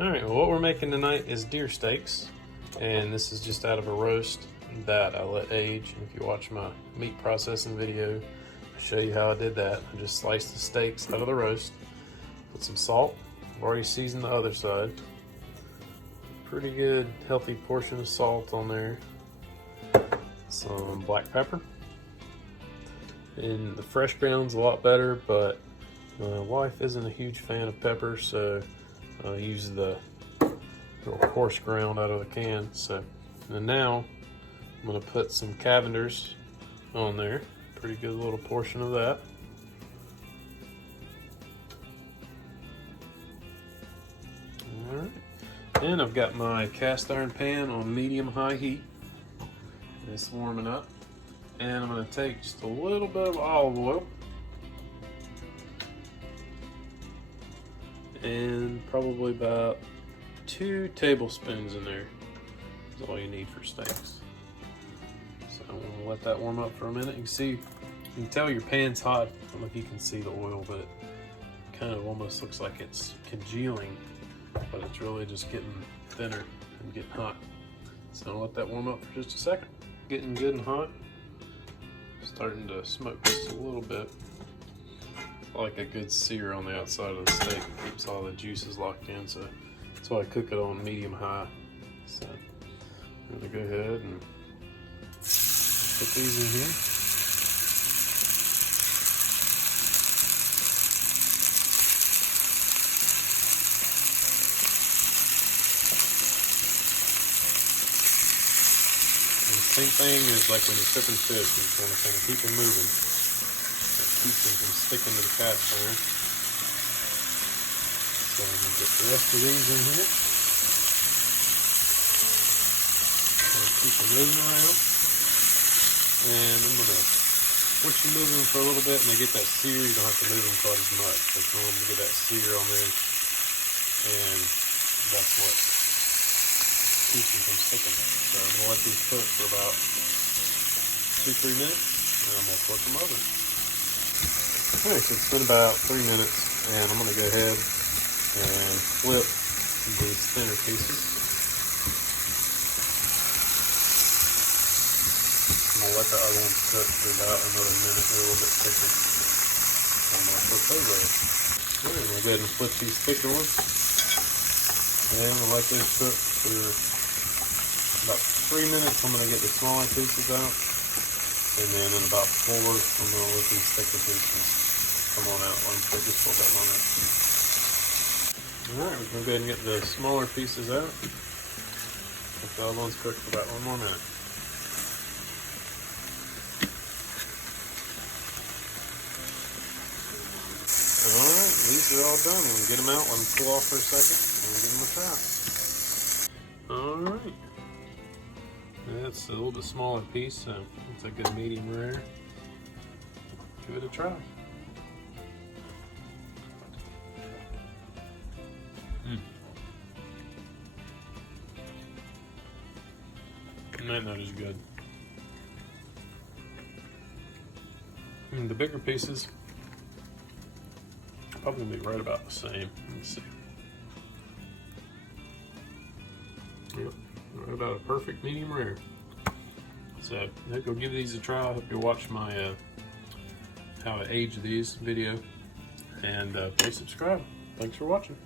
Alright, well, what we're making tonight is deer steaks, and this is just out of a roast that I let age. And if you watch my meat processing video, I show you how I did that. I just sliced the steaks out of the roast, put some salt, I've already seasoned the other side, pretty good healthy portion of salt on there, some black pepper, and the fresh ground's a lot better, but my wife isn't a huge fan of pepper, so I use the little coarse ground out of the can. So, and now I'm going to put some Cavenders on there. Pretty good little portion of that. Alright. And I've got my cast iron pan on medium-high heat. It's warming up. And I'm going to take just a little bit of olive oil. And probably about 2 tablespoons in there is all you need for steaks. So I'm gonna let that warm up for a minute. You can see, you can tell your pan's hot. I don't know if you can see the oil, but it kind of almost looks like it's congealing, but it's really just getting thinner and getting hot. So I'll let that warm up for just a second. Getting good and hot. Starting to smoke just a little bit. I like a good sear on the outside of the steak. It keeps all the juices locked in, so that's why I cook it on medium-high. So I'm gonna go ahead and put these in here. And the same thing is like when you're flipping fish, you just want to kind of keep them moving. Keep them from sticking to the cast iron. So I'm going to get the rest of these in here. Keep them moving around. And I'm going to, once you move them for a little bit and they get that sear, you don't have to move them quite as much. But you want them to get that sear on there. And that's what keeps them from sticking. So I'm going to let these cook for about 2-3 minutes. And I'm going to flip them over. Alright, so it's been about 3 minutes, and I'm going to go ahead and flip these thinner pieces. I'm going to let the other ones cook for about another minute, a little bit thicker. I'm going to flip those over. Alright, I'm going to go ahead and flip these thicker ones. And I'm going to let those cook for about 3 minutes. I'm going to get the smaller pieces out. And then in about 4, I'm going to let these thicker pieces come on out. Let them cook just a little bit longer. Alright, we're going to go ahead and get the smaller pieces out. Let the other ones cook for about 1 more minute. Alright, these are all done. We're going to get them out, let them cool off for a second, and we'll give them a try. Alright. That's a little bit smaller piece, so it's a good medium rare. Give it a try. Man, that is good. And the bigger pieces probably gonna be right about the same. Let's see. Yep, right about a perfect medium rare. So go give these a try. I hope you watch my how I age these video, and please subscribe. Thanks for watching.